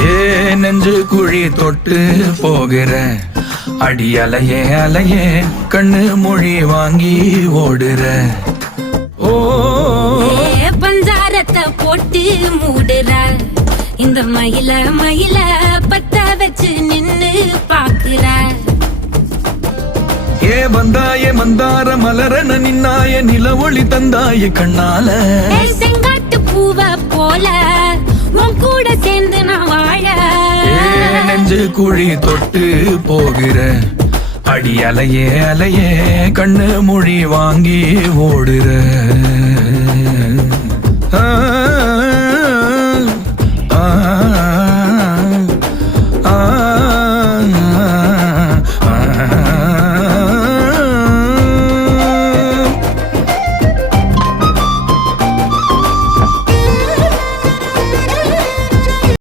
ஏ நெஞ்சு குழி தொட்டு போகிற அடி அலையே அலையே கண்ணு மொழி வாங்கி ஓடுற. ஓ பஞ்சாரத்தை போட்டு மூடுற இந்த மயில மயில பத்த வச்சு நின்னு பாக்குற. ஏ வந்தாய மந்தார மலரன நின்னாய நில ஒளி தந்தாய கண்ணால. செங்காட்டு பூவ போல உன் கூட சேர்ந்து நான் வாழ. நெஞ்சு குழி தொட்டு போகிற அடி அலையே அலையே கண்ணு மொழி வாங்கி ஓடுற. ஆ ஆ